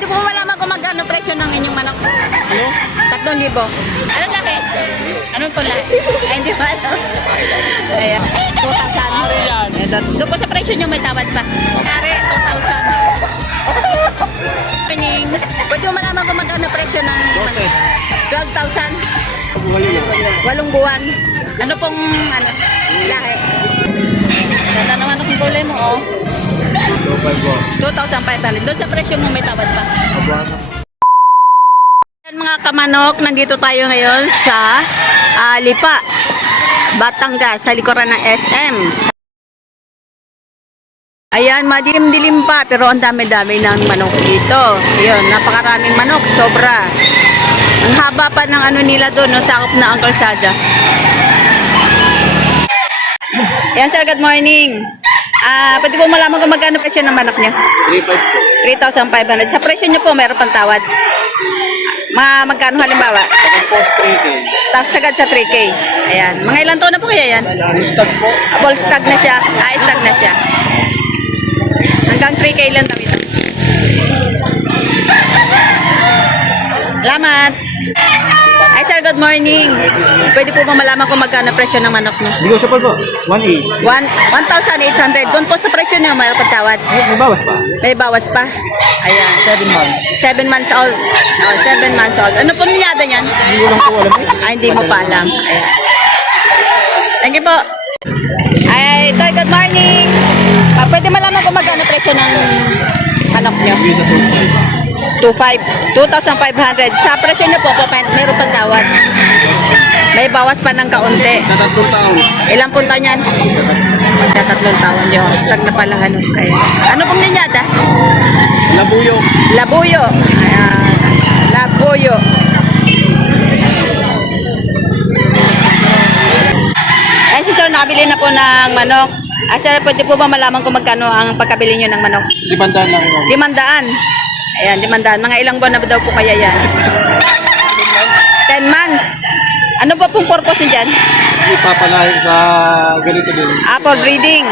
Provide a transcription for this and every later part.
Pwede po malaman kung magkano presyo ng inyong manok? Ano? 3,000. Anong laki? Anong pula? Ay, hindi ba ito? Ayan. 2,000. Ito. Doon po sa presyo nyo may tawad pa. Kare, 2,000. Pining. Pwede mo malaman kung magkano presyo ng inyong manok? 12,000. 8 buwan. Ano pong lahi? Ganda naman ang kulay mo, oh. 2,500. Doon sa presyo mo may tawad pa. Yan mga kamanok, nandito tayo ngayon sa Lipa, Batangas, sa likuran ng SM. Ayan, madilim-dilim pa, pero ang dami-dami ng manok dito. Ayun, napakaraming manok, sobra. Ang haba pa ng ano nila doon, no, sakop na ang kalsada. Ayan sir, good morning. Pwede po malaman kung magkano presyo ng manok niyo? 3,500. Sa presyo niyo po, mayroon pang tawad. Magkano halimbawa? Sagad sa 3K. Ayan. Mga ilang taon na po kaya yan? Stag po. Ball stag na siya. Stag na siya. Hanggang 3K lang daw ito. Salamat. Hi sir, good morning. Pwede po ba malaman kung magkano presyo ng manok niyo? Negotiable po. 1A. 1,800. Doon po sa presyo niyo, mayroon pang tawad. May bawas pa. May bawas pa. Ayan. 7 months. 7 months old. Oh, 7 months old. Ano po ninyada niyan? Hindi ko lang po alam eh. Ay, hindi mo pa alam. Ayan. Thank you po. Ay, Toy, good morning. Pwede malaman kung magkano presyo ng manok nyo? Hindi sa 2,500. Sa presyo nyo po, meron pang tawad. May bawas pa ng kaunti. Tatlong taon. Ilang punta niyan? Magta3 taon yun. Stag na pala ano. Ano pong ninyada? Labuyo. Labuyo. Ayan. Labuyo. Ay, si sir, nakabili na po ng manok. Sir, pwede po ba malaman kung magkano ang pagkabili nyo ng manok? 500 lang. 500. Ayan, 500. Mga ilang buwan na daw po kaya yan? 10 months. Ano ba pong purpose nyo dyan? Ipapalahin sa ganito din. For breeding.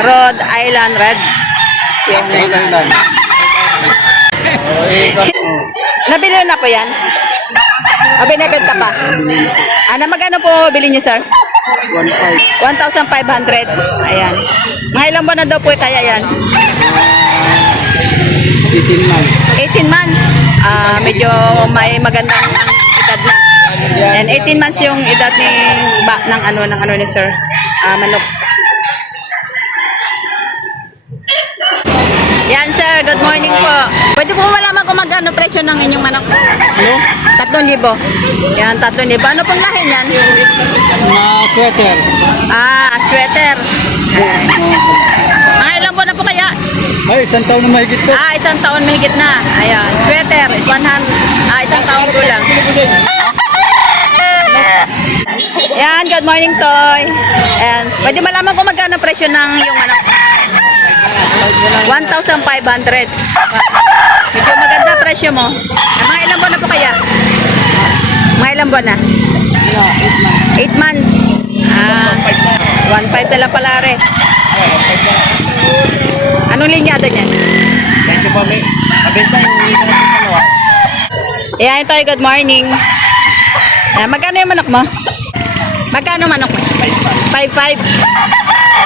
Rhode Island Red. Yan. Kailan. Nabili na po yan? O binibenta pa? Ano, magkano po bili nyo, sir? 1.5. 1,500. Ayan. Mga ilang buwan na daw po kaya yan? 18 months. 18 months. Medyo may magandang edad na. And 18 months yung edad ng ano ni sir. Manok. Yan sir, good morning po. Pwede po malaman kung magkano presyo ng inyong manok? Ano? 3,000. Yan, 3,000. Ano pong lahi niyan? Sweater. Sweater. Ayan. Mga ilang buwan na po kaya? Ay, 1 taon na mahigit po. 1 taon mahigit na. Ayan, sweater. 1 taon ko lang. Yan, good morning, Toy. And pwede malaman kung magkano presyo ng yung manok? 1,500. Medyo maganda presyo mo. Mga ilang buwan na po kaya? Mga ilang buwan na? 8 months. 1,500 na lang pala rin. Anong linyada niyan? Thank you po, may. Abenta yung isa na po dalawa. Ayan, Toy, good morning. Magkano yung manok mo? Magkano manok mo? 5,500.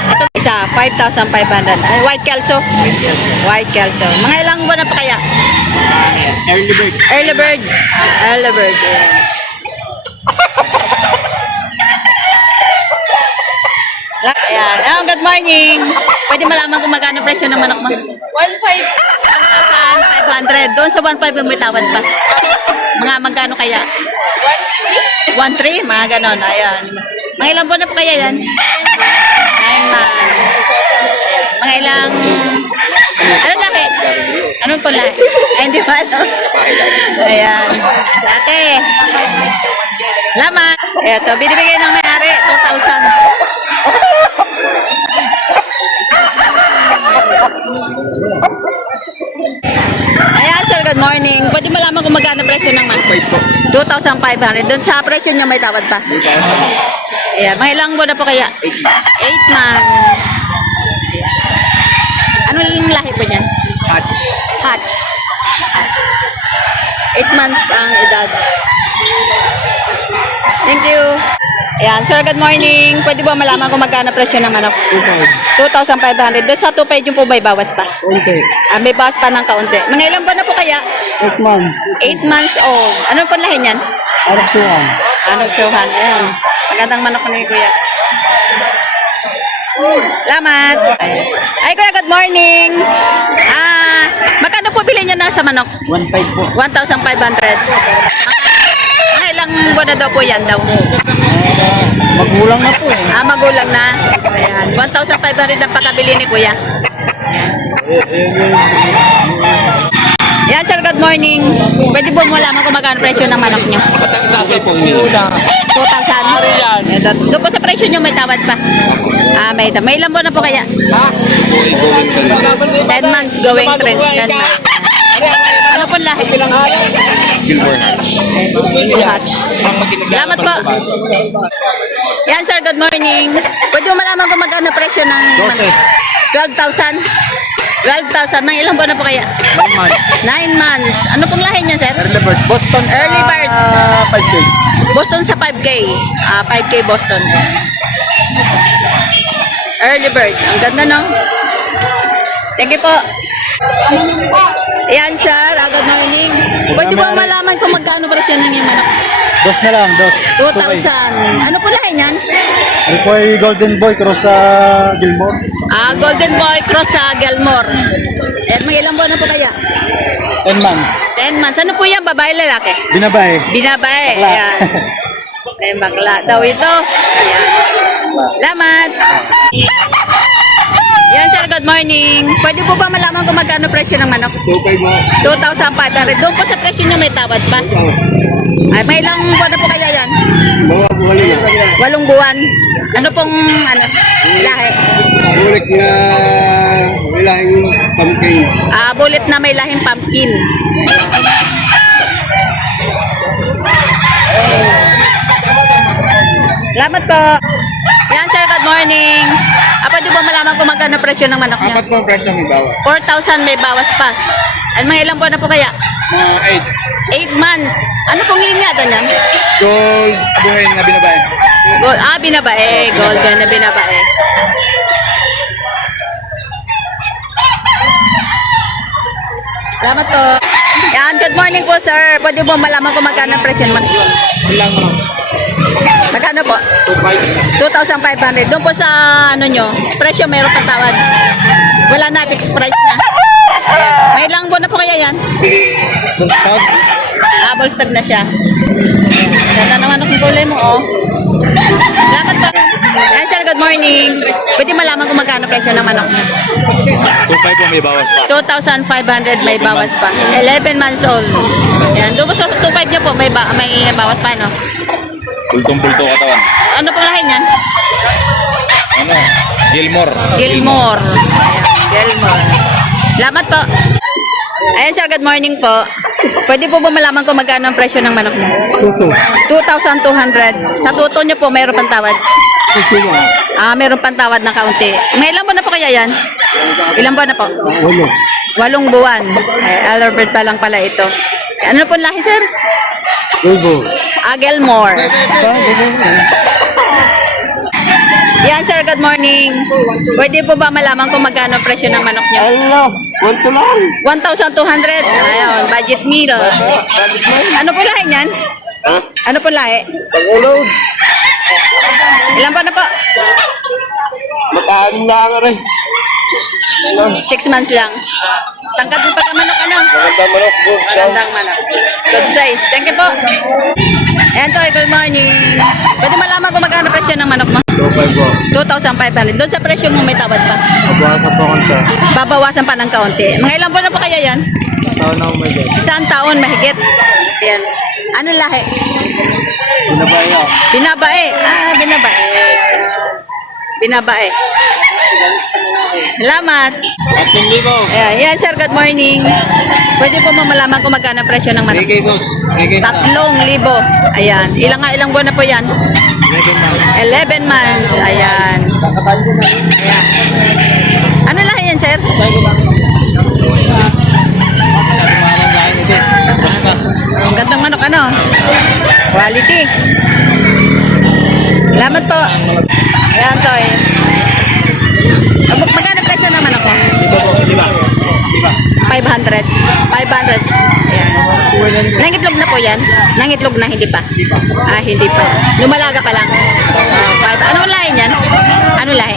Ito isa, 5,500. White Kelso? White Kelso. Mga ilang buwan na pa kaya? Early bird. Early bird. Early bird. Ayan. Good morning. Pwede malaman kung magkano presyo ng manok mo? 1,500. Doon sa 1,500 may tawad pa. Mga magkano kaya? 1,300. Mga ganon. Ayan. Mga ilang buwan na po kaya yan? 9 months. Mga ilang... Anong laki? Anong pula? Ay, hindi ba ano? Ayan. Ate. Laman. Ito, binibigay ng may-ari. 2,000. Ayan, sir. Good morning. Pwede malaman kung magkano presyo ng manok? 2,500. Doon sa presyo niya may tawad pa. Ayan. Mga ilang buwan na po kaya? 8 months. Ano yung lahi po niyan? Hatch. Hatch. Hatch. 8 months ang edad. Thank you. Ayan, sir, good morning. Pwede ba malaman kung magkano presyo ng manok? 2,500. Doon sa 2,500 yung po may bawas pa. Konti. May bawas pa ng kaunti. Mga ilang buwan na po kaya? 8 months. 8 months old. Ano po lahi niyan? Arap suwang. Ano, suhan. Ayan. Magandang manok ni Kuya. Salamat. Ay, Kuya, good morning. Magkano po bilhin niyo na sa manok? 1.5 po. 1,500. Mga ilang buwan na daw po yan daw? Magulang na po eh. Magulang na. Ayan. 1,500 ang pagkabili ni Kuya. Yan, sir, good morning. Pwede po mo lamang kung magkano presyo ng manok niyo? Okay po. Una. 2,000. Ito. Doon po sa presyo niyo may tawad pa. May ilang buwan na po kaya? 10 months going trend. 10 months. Ano po lahi? Gilmore. Hatch. Salamat po. Yan, sir, good morning. Pwede mo malaman kung magkano presyo ng 12,000? 12,000. Mga ilang buwan na po kaya? 9 months. 9 months. Ano pong lahi niya, sir? Early bird. Boston sa Early bird. 5K. Boston sa 5K. 5K Boston. Early bird. Ang ganda, no? Thank you po. Ayan, sir. Good morning. Pwede po malaman kung magkano presyo ng yung manok? Dos na lang. Dos. 2,000. Ano po lahi niyan? Ano po ay Golden Boy cross sa Gilmore? Golden Boy Cross sa Gilmore. At mga ilang buwan na po kaya? 10 months. 10 months. Ano po yan? Babae, lalaki? Binabay. Binabae. Bakla. Ayan. Ay, bakla daw ito. Ayan. Salamat. Yan, sir. Good morning. Pwede po ba malaman kung magkano presyo ng manok? 2,500. Doon po sa presyo niya may tawad pa. Ay, may ilang buwan na po kaya yan? Mga buhali na. 8 buwan. Ano pong lahi? Ulit na wilayang pumpkin. Bullet na may lahing pumpkin. Salamat po. Yan, sir. Good morning. Pwede ba malaman kung magkano presyo ng manok niya? Apat po ang presyo may bawas. 4,000 may bawas pa. Ano mga ilang buwan na po kaya? Mga 8 months. Ano pong ingatan niyan? 8. Gold buhay na binabae. Binabae. Golden na binabae. Salamat po. Yan, good morning po, sir. Pwede po malaman kung magkano ang presyo ng manok? Ilang mo? Magkano po? 2,500. Doon po sa nyo, presyo mayroon pang tawad. Wala na, fixed price na. Ayan. May ilang buwan na po kaya yan? Bustag. Bolstag na siya. Ganda naman ang kulay mo, oh. Salamat po. Ayan, sir, good morning. Pwede malaman kung magkano presyo ng manok niya? 2.5 po may bawas pa. 2,500 may bawas pa. 11 months old. Ayan, doon po sa 2,500 niya po, may bawas pa, no? Bultong-bulto katawan. Ano pong lahi niyan? Ano? Gilmore. Gilmore. Ayan, Gilmore. Salamat po. Ayan, sir, good morning po. Pwede po ba malaman kung magkano ang presyo ng manok niyo? 2,200. Sa tuto niyo po, mayroon pang tawad? Mayroon pang tawad na kaunti. May ilang buwan na po kaya yan? Ilang buwan na po? 8 buwan. Albert pa lang pala ito. Ano po lahi, sir? Gilmore. Yan, sir, good morning. Pwede po ba malaman kung magkano ang presyo ng manok niyo? Hello. Kwanto lang. 1,200. Ayun, budget meal. Bakit mo? Ano po lahi niyan? Ha? Ano po lahi? Pag-ulog. Ilan pa na po? Mataan na ka rin. 6 months lang. Tangkad ng pagkamanok, ano? Maganda manok. Good Magandang manok. Good size. Thank you po. Ayan, Toy, good morning. Pwede malaman kung magkano presyo ng manok mo? 2,500. Doon sa presyo mo may tawad pa. Mabuhasa po kanta. Babawasan pa ng kaunti. Mga ilang buwan na po kaya yan? Taon na umay. 1 taon, mahigit. Ayan. Ano lahi? Binabae ako. Binabae. Binabae. Binabae. Salamat. At hindi ko. Ayan, yan, sir, good morning. Pwede po mamalaman kung magkano ang presyo ng manok? 3K boss. 3K 3,000. Ayan. Ilang buwan na po yan? 11 months. Ayan. Ayan. Ano lahi yan, sir? Basta. Ang gandang manok, ano? Quality. Salamat po. Ayan, Toy. Magkano presyo naman ako? Dito po, di ba? 500. 500. Ayan. Nangitlog na po yan? Nangitlog na, hindi pa? Ah, hindi pa. Lumalaga pa lang. Ano lahi niyan? Ano lahi?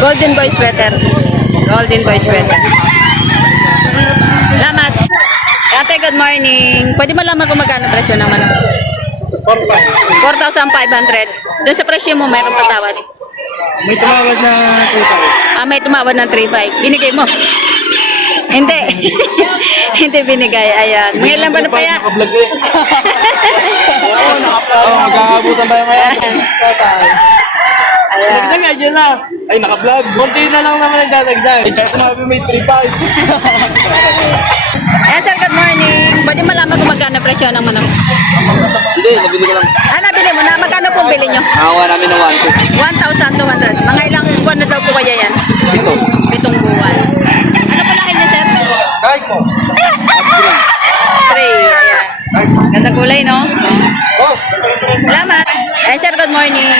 Golden Boy Sweater. Golden Boy Sweater. Salamat. Ate, good morning. Pwede mo lang kung magkano presyo ng manok? 4,500. Doon sa presyo mo, mayroong patawad. May tumawad na 2,000. Ah, may tumawad ng 3,500. Binigay mo? Hindi. Hindi binigay. Ayan. Mga ilan ba na kaya? Naka-vlog eh. Oo, magkakabutan tayo ngayon. Ayan. Nagdagdag yun lang. Ay, naka-vlog. Kunti na lang naman nagdadagdag. Ay, sinabi may 3,500. Ayan, sir. Good morning. Pwede malaman kung magkano presyo ng manok? Hindi, nabili ko lang. Ah, nabili mo na. Magkano po bili nyo? Nakakuha namin ng 1,200. Mga ilang buwan na daw po kaya yan? 7 buwan. Ano po lahi niya, sir? Kahit mo. 3. Ayan. Ganda kulay, no? Boss! Salamat. Eh, sir, good morning.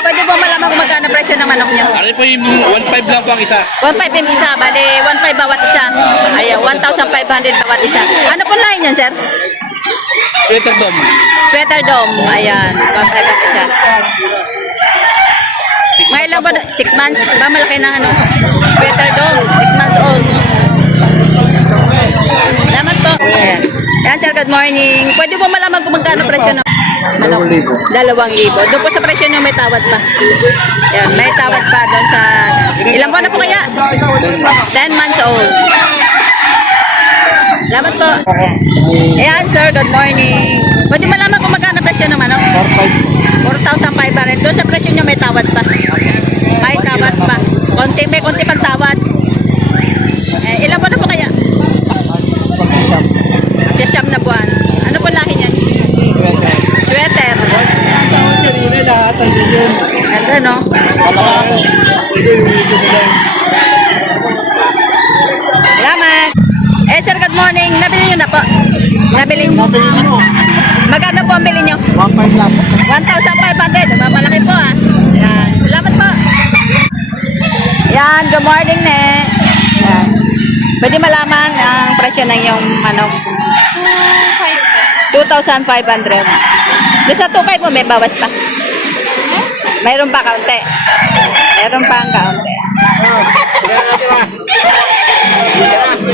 Pwede po malaman kung magkano presyo ng manok niyo? Ano po yung 1,500 lang po ang isa? 1,500 yung isa. Bali, 1,500 bawat isa. Ayan, 1,500 bawat isa. Ano po lahi niyan, sir? Sweater dom. Sweater dome. Ayan, 1,500 bawat isa. May ilang ba? 6 months? Ba malaki na ano? Sweater dome. 6 months old. Salamat po. Ayan. Ayan, sir, good morning. Pwede po malaman kung magkano presyo ng manok? 2,000. Doon po sa presyo nyo may tawad pa. Ayan, may tawad pa doon sa... Ilang buwan na po kaya? 10 months old. Salamat po. Ayan, sir, good morning. Pwede malaman kung magkano presyo ng manok? 4,500. Doon sa presyo nyo may tawad pa. May tawad pa. May konti pang tawad. Ilang buwan na po kaya? Siyam na buwan. Ano po lahi niyan? Sweater. Ganda, no? Salamat. Eh, sir, good morning. Nabili nyo na po? Nabili nyo? Magkano po ang bili nyo? 1,500. Mamalaki po, ah. Ayan. Salamat po. Yan, good morning, ne. Yan. Pwede malaman ang presyo ng yung manok? 2,500. Doon sa 2,500 mo, may bawas pa? Mayroon pa kaunti. Mayroon pa ang kaunti.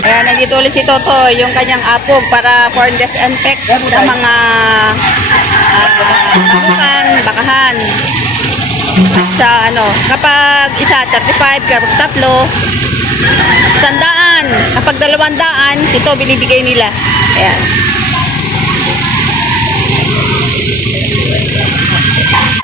Ayan, nandito ulit si Toto, yung kanyang apog para for disinfect sa mga bakahan. Sa ano, kapag isa, 35, kapag tatlo, 100, kapag 200, ito binibigay nila. Ayan.